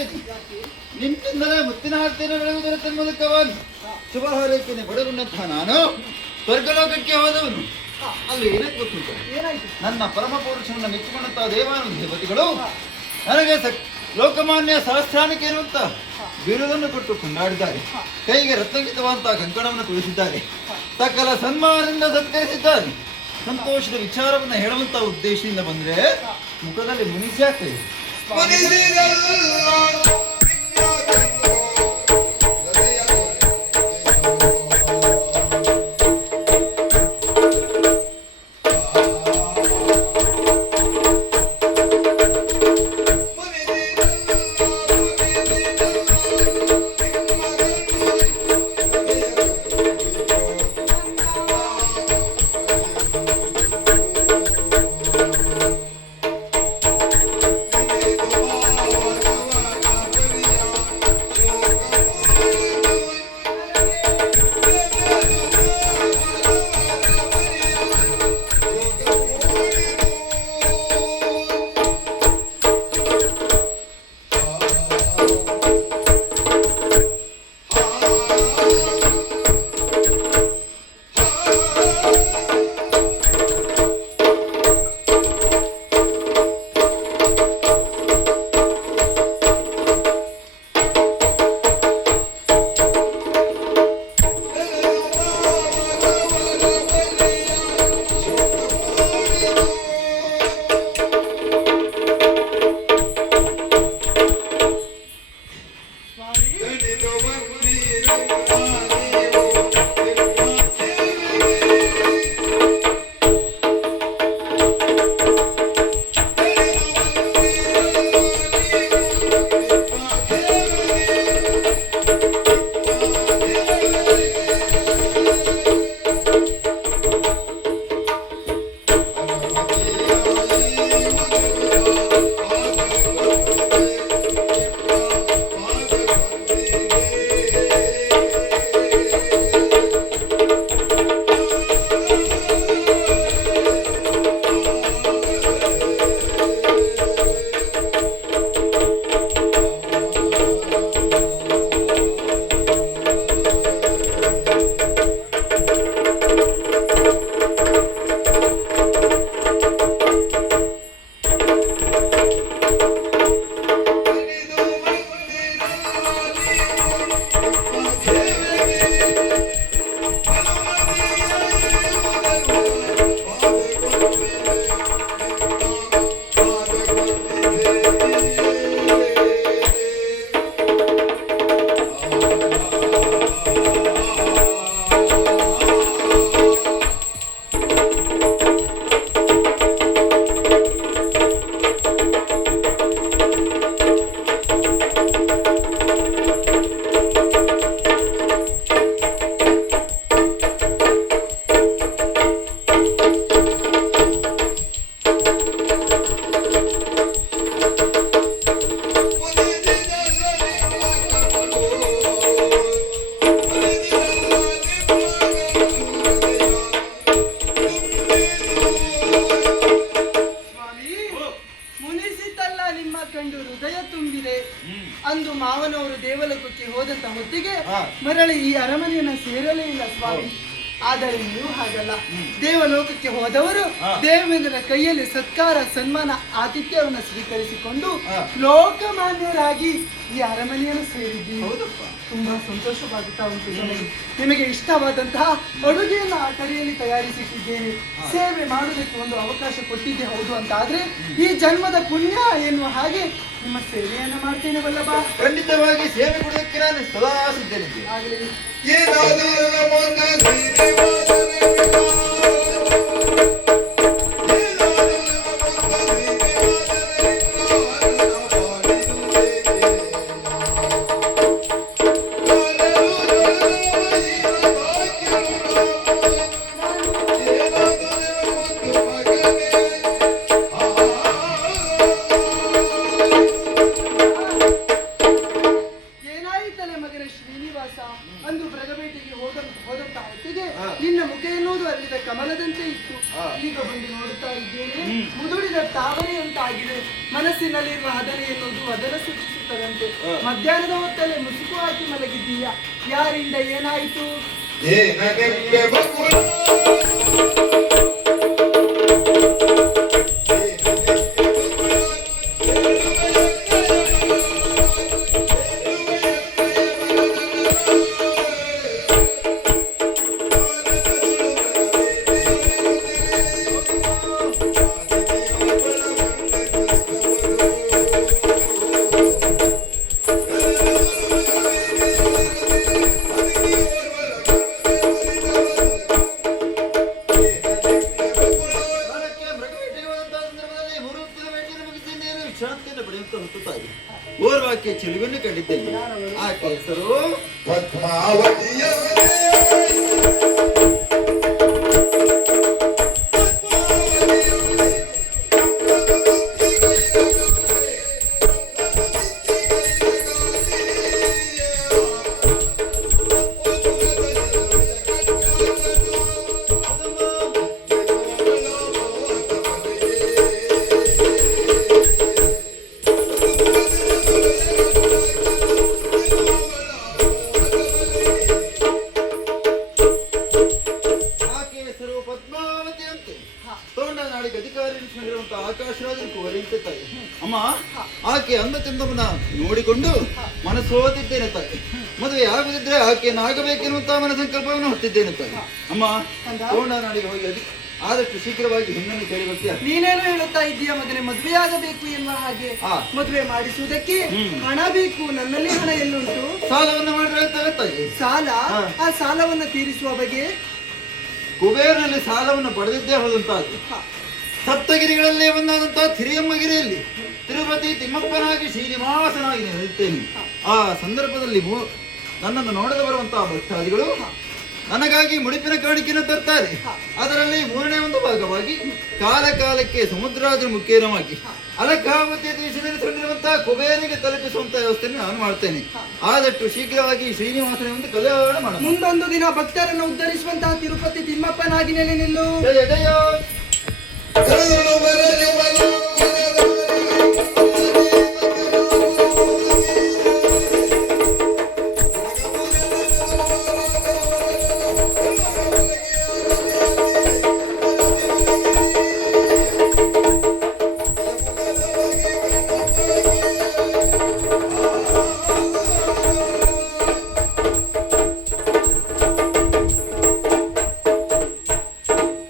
ನೀನು ನಿಂತಿಂದಲೇ ಮುತ್ತಿನ ಹಾರ್ತಿನ ಬೆಳೆಯುವುದರ ತನ್ಮೂಲಕವಾಗಿ ಶುಭ ಹಾರೈಕೆನೆ ಬಡಗುಂಡಂತಹ ನಾನು ಸ್ವರ್ಗಲೋಕಕ್ಕೆ ಹೋದವನು. ಅಲ್ಲಿ ಏನಕ್ಕೆ ಗೊತ್ತುಂಟು, ನನ್ನ ಪರಮ ಪುರುಷನನ್ನು ಮೆಚ್ಚಿಕೊಂಡಂತಹ ದೇವಾನು ದೇವತೆಗಳು ನನಗೆ ಲೋಕಮಾನ್ಯ ಸಹಸ್ರಾನಿಕೆ ಎನ್ನುವಂತ ಬಿರುದನ್ನು ಕೊಟ್ಟು ಕೊಂಡಾಡಿದ್ದಾರೆ. ಕೈಗೆ ರತ್ನಗಿತವಂತಹ ಕಂಕಣವನ್ನು ತುಳಿಸಿದ್ದಾರೆ. ಸಕಲ ಸನ್ಮಾನದಿಂದ ಸತ್ಕರಿಸಿದ್ದಾರೆ. ಸಂತೋಷದ ವಿಚಾರವನ್ನು ಹೇಳುವಂತ ಉದ್ದೇಶದಿಂದ ಬಂದ್ರೆ ಮುಖದಲ್ಲಿ ಮುನಿಸಿ ಆಗ್ತದೆ. ಅಂದು ಮಾವನವರು ದೇವಲೋಕಕ್ಕೆ ಹೋದಂತ ಹೊತ್ತಿಗೆ ಮರಳಿ ಈ ಅರಮನೆಯನ್ನ ಸೇರಲೇ ಇಲ್ಲ ಸ್ವಾಮಿ. ಆದರೆ ನೀವು ಹಾಗಲ್ಲ, ದೇವಲೋಕಕ್ಕೆ ಹೋದವರು ದೇವೇಂದ್ರನ ಕೈಯಲ್ಲಿ ಸತ್ಕಾರ ಸನ್ಮಾನ ಆತಿಥ್ಯವನ್ನು ಸ್ವೀಕರಿಸಿಕೊಂಡು ಲೋಕಮಾನ್ಯರಾಗಿ ಈ ಅರಮನೆಯನ್ನು ಸೇರಿದ್ದೀವಿ. ತುಂಬಾ ಸಂತೋಷವಾಗುತ್ತಾ ಉಂಟು ನನಗೆ. ನಿಮಗೆ ಇಷ್ಟವಾದಂತಹ ಅಡುಗೆಯನ್ನು ಆ ಕಡೆಯಲ್ಲಿ ತಯಾರಿಸಿಟ್ಟಿದ್ದೇನೆ. ಸೇವೆ ಮಾಡುವುದಕ್ಕೆ ಒಂದು ಅವಕಾಶ ಕೊಟ್ಟಿದ್ದೆ ಹೌದು ಅಂತ ಆದ್ರೆ ಈ ಜನ್ಮದ ಪುಣ್ಯ ಎನ್ನುವ ಹಾಗೆ ನಿಮ್ಮ ಸೇವೆಯನ್ನು ಮಾಡ್ತೇನೆ ವಲ್ಲಭ. ಖಂಡಿತವಾಗಿ ಸೇವೆ ಕೊಡೋದಕ್ಕೆ ನಾನು ಸದಾ ಸಿದ್ಧನೆ. ಅಂದು ಬ್ರಗಬೇಟೆಗೆ ಹೋದಂತ ಹೊತ್ತಿಗೆ ನಿನ್ನ ಮುಖ ಎನ್ನುವುದು ಅಲ್ಲಿದ ಅಂತ ಇತ್ತು. ಹಾ. ಈಗ ಬಂದು ನೋಡುತ್ತಾ ಇದ್ದೇನೆ, ಮುದುಡಿದ ತಾವರೆ ಅಂತ ಆಗಿದೆ. ಮನಸ್ಸಿನಲ್ಲಿರುವ ಹದನೆ ಎನ್ನುವುದು ಅದರ ಸೂಚಿಸುತ್ತದಂತೆ. ಹಾ. ಮಧ್ಯಾಹ್ನದ ಹೊತ್ತಲ್ಲೇ ಮುಸುಕು ಹಾಕಿ ಮಲಗಿದ್ದೀಯಾ? ಯಾರಿಂದ ಏನಾಯಿತು? ಕಾಲಕ್ಕೆ ಮೃಗವೇಟೆಗೆ ಹೋದಂತಹ ಸಂದರ್ಭದಲ್ಲಿ 3 ಹೊತ್ತಿನ ಬೇಟೆಯನ್ನು ಮುಗಿಸಿ ನೀನು ವಿಶ್ರಾಂತಿಯನ್ನು ಪಡೆಯುತ್ತಾ ಹುಟ್ಟುತ್ತಾಯಿ. ಓರ್ವಾಕೆ ಚೆಲುವನ್ನು ಕಂಡಿದ್ದೇನೆ. ಆಕೆ ಹೆಸರು ಪದ್ಮಾವತಿಯವರೇ ಆಕೆ ಹೆಸರು ಪದ್ಮಾವತಿ ಅಂತೆ. ತೋಂಡನಾಡಿಗೆ ಅಧಿಕಾರಿ ಎನಿಸಿಕೊಂಡಿರುವಂತಹ ಆಕಾಶರಾಜನ ಕುವರಿಂತೆ ತಾಯಿ. ಅಮ್ಮ, ಆಕೆ ಅಂದ ಚಂದವನ್ನ ನೋಡಿಕೊಂಡು ಮನಸ್ಸೋತಿದ್ದೇನೆ ತಾಯಿ. ಮದುವೆ ಆಗುದಿದ್ರೆ ಆಕೆಯನ್ನು ಆಗಬೇಕೆನ್ನುವಂತಹ ಮನ ಸಂಕಲ್ಪವನ್ನು ಹೊತ್ತಿದ್ದೇನೆ ತಾಯಿ. ಅಮ್ಮ, ತೋಂಡನಾಡಿಗೆ ಹೋಗಿ ಆದಷ್ಟು ಶೀಘ್ರವಾಗಿ ಹೆಣ್ಣನ್ನು ಕೇಳಿ ಬರ್ತೀಯ. ನೀನೇನು ಹೇಳುತ್ತಾ ಇದ್ದೀಯ ಮಗನೇ? ಮದುವೆಯಾಗಬೇಕು ಎನ್ನುವ ಹಾಗೆ. ಹಾ. ಮದುವೆ ಮಾಡಿಸುವುದಕ್ಕೆ ಹಣ ಬೇಕು. ನನ್ನಲ್ಲಿ ಹಣ ಎಲ್ಲುಂಟು? ಸಾಲವನ್ನು ಮಾಡಿದ್ರೆ ತಾಯಿ. ಸಾಲ? ಹಾ. ಆ ಸಾಲವನ್ನು ತೀರಿಸುವ ಬಗೆ? ಕುಬೇರನಲ್ಲಿ ಸಾಲವನ್ನು ಪಡೆದಿದ್ದೇ ಹೋದಂತಾದ್ರು. ಸಪ್ತಗಿರಿಗಳಲ್ಲೇ ಒಂದಾದಂತಹ ತಿರಿಯಮ್ಮಗಿರಿಯಲ್ಲಿ ತಿರುಪತಿ ತಿಮ್ಮಪ್ಪನಾಗಿ ಶ್ರೀನಿವಾಸನಾಗಿ ನಿಲ್ಲುತ್ತೇನೆ. ಆ ಸಂದರ್ಭದಲ್ಲಿ ನನ್ನನ್ನು ನೋಡಲು ಬರುವಂತಹ ಭಕ್ತಾದಿಗಳು ನನಗಾಗಿ ಮುಡಿಪಿನ ಕಾಣಿಕೆಯನ್ನು ತರ್ತಾರೆ. ಅದರಲ್ಲಿ 3ನೇ ಒಂದು ಭಾಗವಾಗಿ ಕಾಲ ಕಾಲಕ್ಕೆ ಸಮುದ್ರಾದ್ರ ಮುಖೇನವಾಗಿ ಅಲಕಾವತಿ ದೇಶದಲ್ಲಿ ತಂದಿರುವಂತಹ ಕುಬೇರಿಗೆ ತಲುಪಿಸುವಂತಹ ವ್ಯವಸ್ಥೆಯನ್ನು ನಾನು ಮಾಡ್ತೇನೆ. ಆದಷ್ಟು ಶೀಘ್ರವಾಗಿ ಶ್ರೀನಿವಾಸನ ಒಂದು ಕಲ್ಯಾಣ ಮಾಡೋಣ. ಮುಂದೊಂದು ದಿನ ಭಕ್ತರನ್ನು ಉದ್ಧರಿಸುವಂತಹ ತಿರುಪತಿ ತಿಮ್ಮಪ್ಪನಾಗಿ ನೆಲೆ ನಿಲ್ಲು. ಜಯ ಜಯ. ಕರುಳು ಬರಲಿ